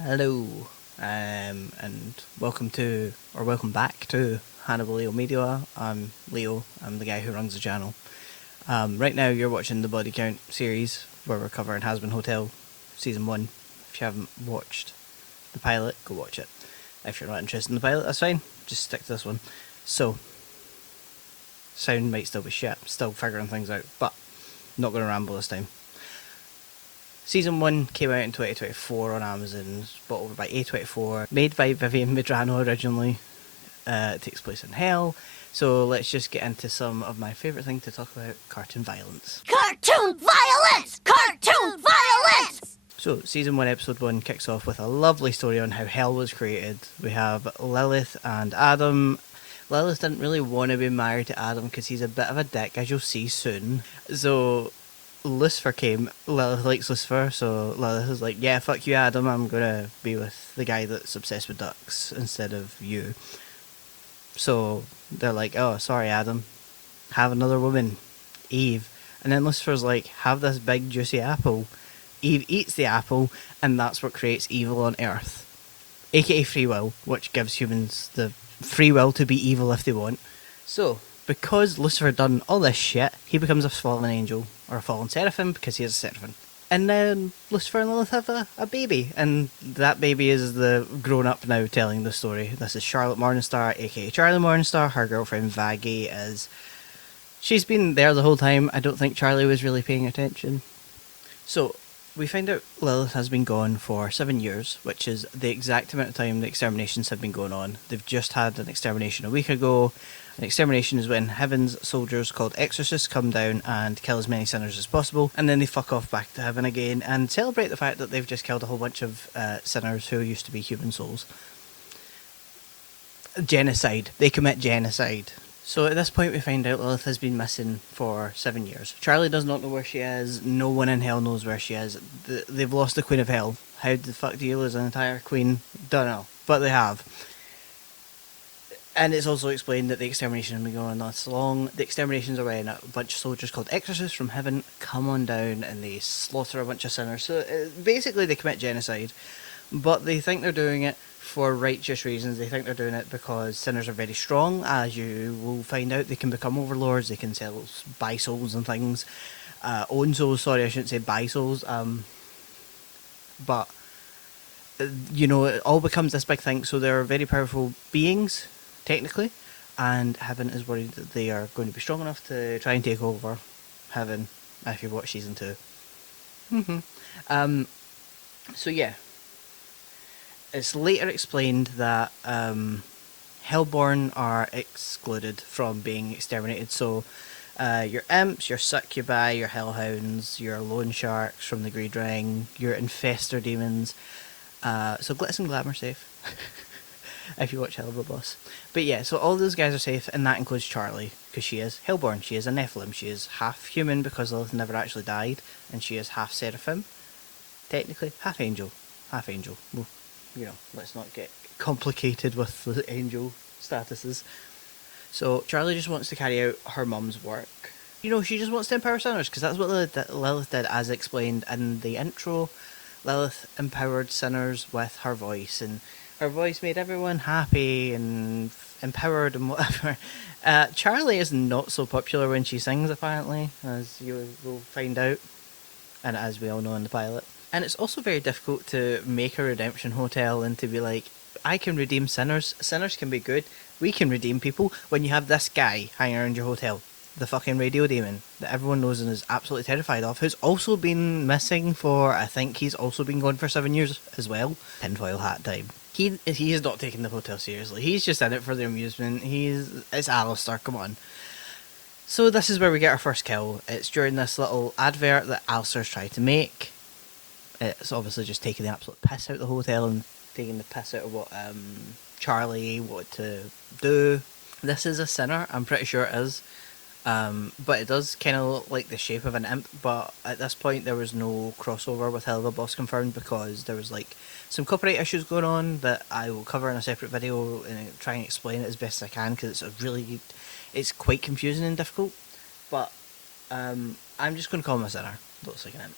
Hello, and welcome back to Hannibal Leo Media. I'm Leo. I'm the guy who runs the channel. Right now, you're watching the Body Count series where we're covering Hazbin Hotel season 1. If you haven't watched the pilot, go watch it. If you're not interested in the pilot, that's fine. Just stick to this one. So, sound might still be shit. Still figuring things out, but not going to ramble this time. Season 1 came out in 2024 on Amazon, bought over by A24, made by Vivian Medrano originally. It takes place in hell, so let's just get into some of my favourite thing to talk about, cartoon violence. Cartoon violence! Cartoon violence! So, Season 1, Episode 1 kicks off with a lovely story on how hell was created. We have Lilith and Adam. Lilith didn't really want to be married to Adam because he's a bit of a dick, as you'll see soon. So Lucifer came. Lilith likes Lucifer, so Lilith is like, yeah, fuck you, Adam, I'm gonna be with the guy that's obsessed with ducks instead of you. So they're like, oh, sorry, Adam, have another woman, Eve. And then Lucifer's like, have this big juicy apple. Eve eats the apple, and that's what creates evil on Earth, aka free will, which gives humans the free will to be evil if they want. So, because Lucifer done all this shit, he becomes a fallen angel, or a fallen seraphim, because he is a seraphim. And then Lucifer and Lilith have a baby, and that baby is the grown-up now telling the story. This is Charlotte Morningstar, aka Charlie Morningstar. Her girlfriend Vaggie is... she's been there the whole time. I don't think Charlie was really paying attention. So, we find out Lilith has been gone for 7 years, which is the exact amount of time the exterminations have been going on. They've just had an extermination a week ago. An extermination is when heaven's soldiers called exorcists come down and kill as many sinners as possible, and then they fuck off back to heaven again and celebrate the fact that they've just killed a whole bunch of sinners who used to be human souls. Genocide. They commit genocide. So at this point we find out Lilith has been missing for 7 years. Charlie does not know where she is. No one in hell knows where she is. They've lost the Queen of Hell. How the fuck do you lose an entire queen? Don't know. But they have. And it's also explained that the extermination has been going on this long. The exterminations are when a bunch of soldiers called exorcists from heaven come on down and they slaughter a bunch of sinners. So basically they commit genocide. But they think they're doing it for righteous reasons. They think they're doing it because sinners are very strong. As you will find out, they can become overlords. They can buy souls and things. Own souls, sorry, I shouldn't say buy souls. But, it all becomes this big thing. So they're very powerful beings, technically. And Heaven is worried that they are going to be strong enough to try and take over Heaven, if you watch Season 2. So yeah. It's later explained that Hellborn are excluded from being exterminated. So your imps, your succubi, your hellhounds, your loan sharks from the Greed Ring, your infestor demons. So Glitz and Glamour safe, if you watch Hellboy Boss. But yeah, so all those guys are safe, and that includes Charlie, because she is Hellborn. She is a Nephilim. She is half human because Lilith never actually died, and she is half seraphim. Technically, half angel. Half angel. Well, let's not get complicated with the angel statuses. So Charlie just wants to carry out her mum's work. She just wants to empower sinners, because that's what Lilith did, as explained in the intro. Lilith empowered sinners with her voice, and her voice made everyone happy and empowered and whatever. Charlie is not so popular when she sings, apparently, as you will find out, and as we all know in the pilot. And it's also very difficult to make a redemption hotel and to be like, I can redeem sinners. Sinners can be good. We can redeem people, when you have this guy hanging around your hotel. The fucking radio demon that everyone knows and is absolutely terrified of, who's also been missing for, I think he's also been gone for 7 years as well. Tinfoil hat time. He's not taking the hotel seriously. He's just in it for the amusement. It's Alistair, come on. So this is where we get our first kill. It's during this little advert that Alistair's tried to make. It's obviously just taking the absolute piss out of the hotel and taking the piss out of what Charlie wanted to do. This is a sinner, I'm pretty sure it is. But it does kind of look like the shape of an imp, but at this point there was no crossover with Hell of a Boss confirmed, because there was some copyright issues going on that I will cover in a separate video and try and explain it as best I can, because it's quite confusing and difficult. But I'm just going to call him a sinner. Looks like an imp.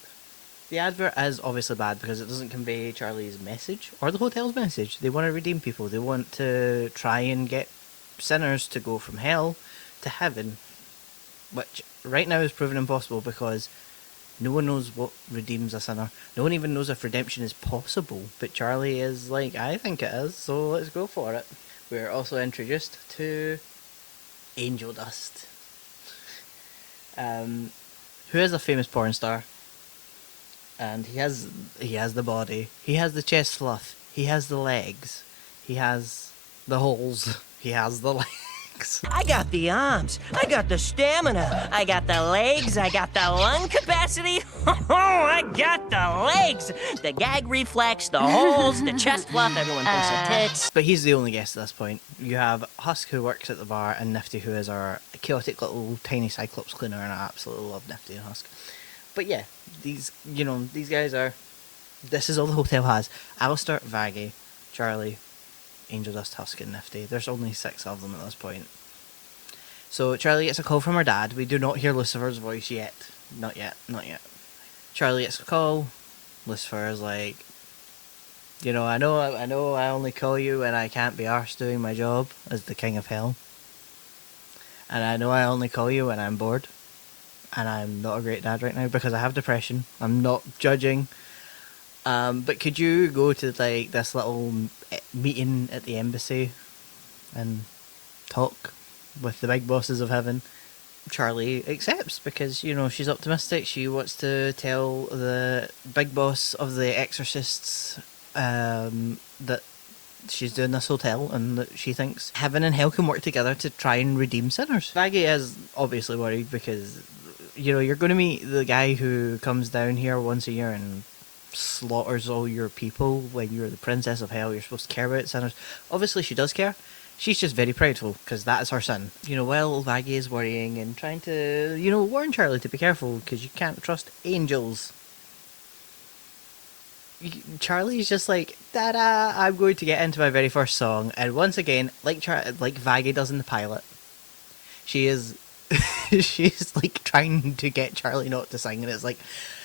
The advert is obviously bad because it doesn't convey Charlie's message or the hotel's message. They want to redeem people. They want to try and get sinners to go from hell to heaven, which right now is proven impossible because no one knows what redeems a sinner. No one even knows if redemption is possible. But Charlie is like, I think it is, so let's go for it. We're also introduced to Angel Dust, who is a famous porn star. And he has the body, he has the chest fluff, he has the legs, he has the holes, he has the legs. I got the arms, I got the stamina, I got the legs, I got the lung capacity. Oh, I got the legs, the gag reflex, the holes, the chest fluff, everyone thinks of tits. But he's the only guest at this point. You have Husk, who works at the bar, and Nifty, who is our chaotic little tiny Cyclops cleaner, and I absolutely love Nifty and Husk. But yeah, these guys are... This is all the hotel has. Alistair, Vaggie, Charlie, Angel Dust, Husk, and Nifty. There's only 6 of them at this point. So Charlie gets a call from her dad. We do not hear Lucifer's voice yet. Not yet. Charlie gets a call. Lucifer is like, I know I only call you when I can't be arsed doing my job as the king of hell. And I know I only call you when I'm bored. And I'm not a great dad right now because I have depression. I'm not judging. But could you go to like this little meeting at the embassy and talk with the big bosses of heaven? Charlie accepts because, she's optimistic. She wants to tell the big boss of the exorcists that she's doing this hotel and that she thinks heaven and hell can work together to try and redeem sinners. Vaggie is obviously worried because, you're going to meet the guy who comes down here once a year and slaughters all your people when you're the princess of hell. You're supposed to care about sinners. Obviously she does care. She's just very prideful because that is her sin. While Vaggie is worrying and trying to, warn Charlie to be careful because you can't trust angels. Charlie's just like, ta-da, I'm going to get into my very first song. And once again, like Vaggie does in the pilot, she is... she's like trying to get Charlie not to sing, and it's like,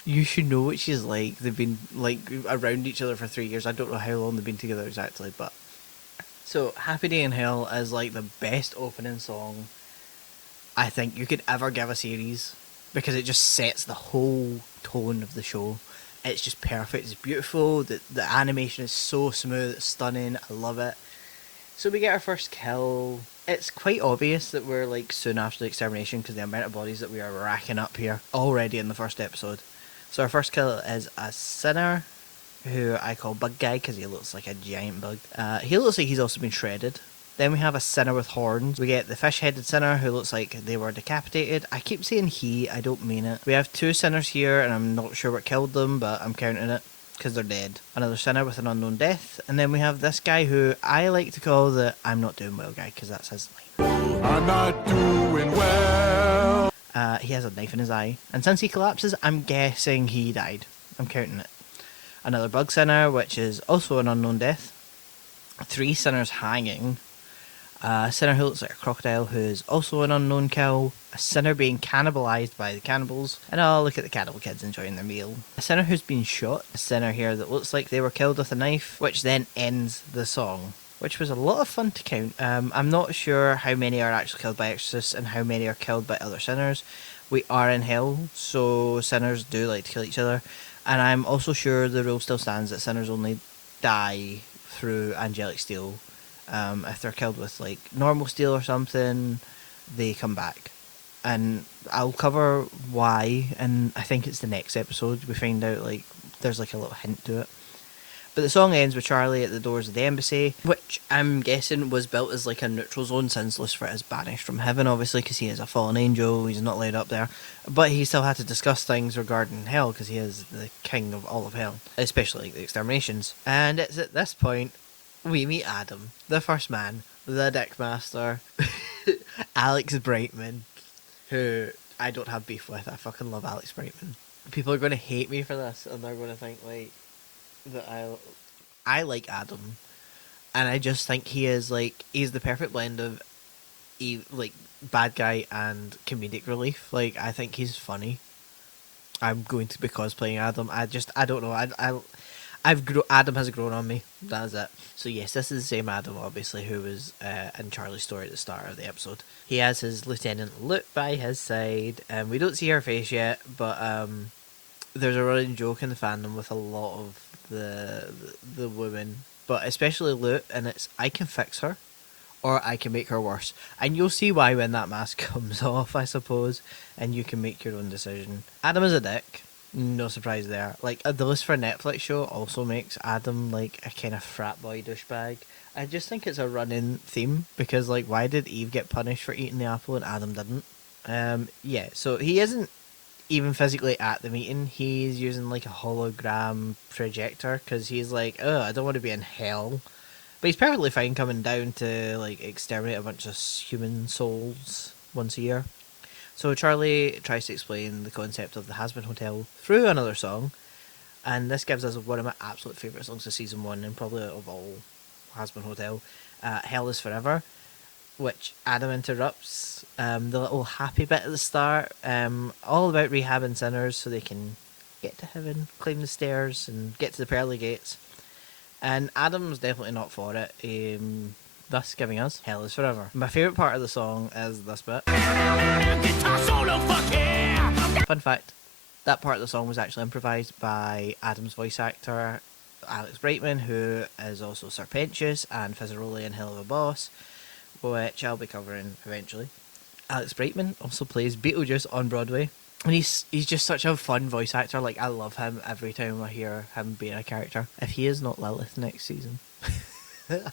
you should know what she's like. They've been like around each other for 3 years. I don't know how long they've been together exactly, but so Happy Day in Hell is like the best opening song I think you could ever give a series because it just sets the whole tone of the show. It's just perfect. It's beautiful. The animation is so smooth. It's stunning. I love it. So we get our first kill. It's quite obvious that we're like soon after the extermination because the amount of bodies that we are racking up here already in the first episode. So our first kill is a sinner who I call Bug Guy because he looks like a giant bug. He looks like he's also been shredded. Then we have a sinner with horns. We get the fish-headed sinner who looks like they were decapitated. I keep saying he, I don't mean it. We have 2 sinners here and I'm not sure what killed them, but I'm counting it because they're dead. Another sinner with an unknown death. And then we have this guy who I like to call the I'm not doing well guy because that's his line. I'm not doing well. He has a knife in his eye. And since he collapses, I'm guessing he died. I'm counting it. Another bug sinner, which is also an unknown death. 3 sinners hanging. A sinner who looks like a crocodile who is also an unknown kill. A sinner being cannibalized by the cannibals. And oh, look at the cannibal kids enjoying their meal. A sinner who's been shot. A sinner here that looks like they were killed with a knife, which then ends the song, which was a lot of fun to count. I'm not sure how many are actually killed by exorcists and how many are killed by other sinners. We are in hell, so sinners do like to kill each other. And I'm also sure the rule still stands that sinners only die through angelic steel. If they're killed with like normal steel or something, they come back. And I'll cover why, and I think it's the next episode we find out like there's like a little hint to it. But the song ends with Charlie at the doors of the embassy, which I'm guessing was built as like a neutral zone since Lucifer is banished from heaven, obviously, because he is a fallen angel, he's not laid up there. But he still had to discuss things regarding hell, because he is the king of all of hell, especially like the exterminations. And it's at this point we meet Adam, the first man, the Dickmaster, Alex Brightman, who I don't have beef with. I fucking love Alex Brightman. People are going to hate me for this, and they're going to think like that I like Adam, and I just think he's the perfect blend of like bad guy and comedic relief. Like, I think he's funny. I'm going to be cosplaying Adam. I don't know. Adam has grown on me. That is it. So yes, this is the same Adam, obviously, who was in Charlie's story at the start of the episode. He has his Lieutenant Luke by his side, and we don't see her face yet, but there's a running joke in the fandom with a lot of the women, but especially Luke, and it's I can fix her, or I can make her worse, and you'll see why when that mask comes off, I suppose, and you can make your own decision. Adam is a dick. No surprise there. Like, the Lucifer Netflix show also makes Adam, like, a kind of frat boy douchebag. I just think it's a running theme, because, like, why did Eve get punished for eating the apple and Adam didn't? Yeah, so he isn't even physically at the meeting. He's using, like, a hologram projector, because he's like, oh, I don't want to be in hell. But he's perfectly fine coming down to, like, exterminate a bunch of human souls once a year. So Charlie tries to explain the concept of the Hazbin Hotel through another song, and this gives us one of my absolute favourite songs of season 1, and probably of all Hazbin Hotel, Hell is Forever, which Adam interrupts. The little happy bit at the start, all about rehabbing sinners so they can get to heaven, climb the stairs, and get to the pearly gates. And Adam's definitely not for it. Thus giving us Hell is Forever. My favourite part of the song is this bit. Guitar solo, fuck yeah! Fun fact, that part of the song was actually improvised by Adam's voice actor, Alex Brightman, who is also Serpentious and Fizzaroli in Hell of a Boss, which I'll be covering eventually. Alex Brightman also plays Beetlejuice on Broadway. And he's just such a fun voice actor. Like, I love him every time I hear him being a character. If he is not Lilith next season.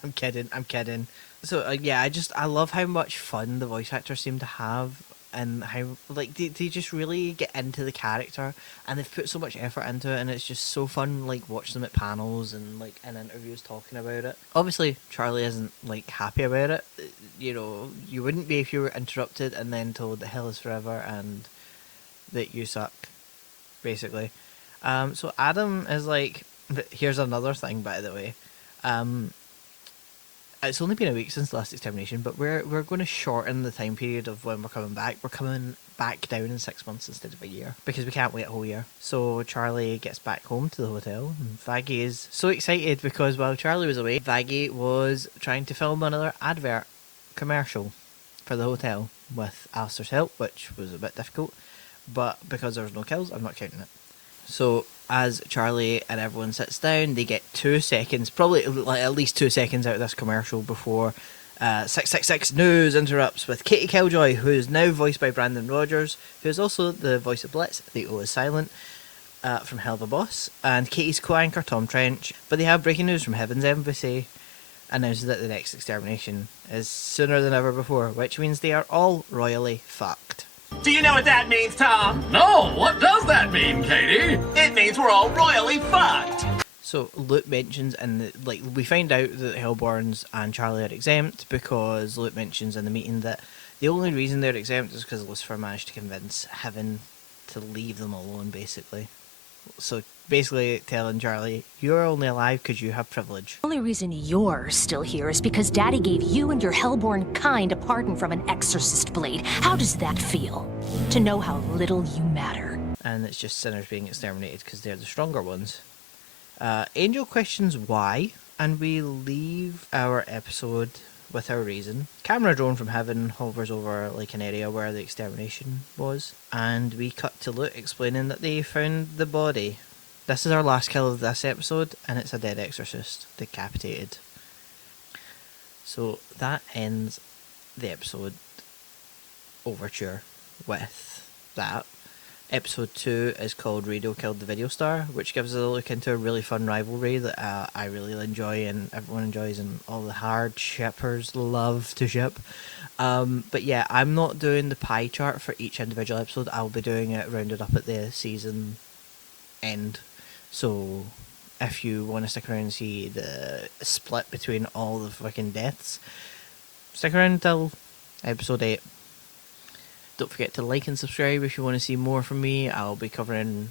I'm kidding. So yeah, I love how much fun the voice actors seem to have, and how like they just really get into the character, and they've put so much effort into it, and it's just so fun, like, watch them at panels and like in interviews talking about it. Obviously Charlie isn't like happy about it. You know, you wouldn't be if you were interrupted and then told that hell is forever and that you suck, basically. So Adam is like, here's another thing, by the way. It's only been a week since the last extermination, but we're going to shorten the time period of when we're coming back. We're coming back down in 6 months instead of a year, because we can't wait a whole year. So Charlie gets back home to the hotel, and Vaggie is so excited because while Charlie was away, Vaggie was trying to film another advert commercial for the hotel with Alistair's help, which was a bit difficult, but because there was no kills, I'm not counting it. So as Charlie and everyone sits down, they get 2 seconds, probably like at least 2 seconds out of this commercial before 666 News interrupts with Katie Killjoy, who is now voiced by Brandon Rogers, who is also the voice of Blitz, the O is silent, from Hell of a Boss, and Katie's co-anchor Tom Trench. But they have breaking news from Heaven's Embassy, announcing that the next extermination is sooner than ever before, which means they are all royally fucked. Do you know what that means, Tom? No, what does that mean, Katie? It means we're all royally fucked. So Luke mentions, and like we find out that Hellborns and Charlie are exempt because Luke mentions in the meeting that the only reason they're exempt is because Lucifer managed to convince Heaven to leave them alone, basically. So basically telling Charlie, you're only alive because you have privilege. The only reason you're still here is because Daddy gave you and your Hellborn kind a pardon from an exorcist blade. How does that feel? To know how little you matter. And it's just sinners being exterminated because they're the stronger ones. Angel questions why, and we leave our episode with our reason. Camera drone from Heaven hovers over like an area where the extermination was, and we cut to Luke explaining that they found the body. This is our last kill of this episode, and it's a dead exorcist, decapitated. So that ends the episode overture with that. Episode 2 is called Radio Killed the Video Star, which gives us a look into a really fun rivalry that I really enjoy and everyone enjoys and all the hard shippers love to ship. But yeah, I'm not doing the pie chart for each individual episode. I'll be doing it rounded up at the season end. So if you want to stick around and see the split between all the fucking deaths, stick around until episode 8. Don't forget to like and subscribe if you want to see more from me. I'll be covering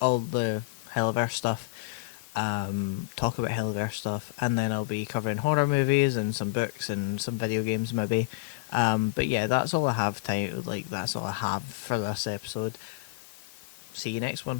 all the Helliverse stuff, talk about Helliverse stuff, and then I'll be covering horror movies and some books and some video games maybe. But yeah, that's all I have time. Like, that's all I have for this episode. See you next one.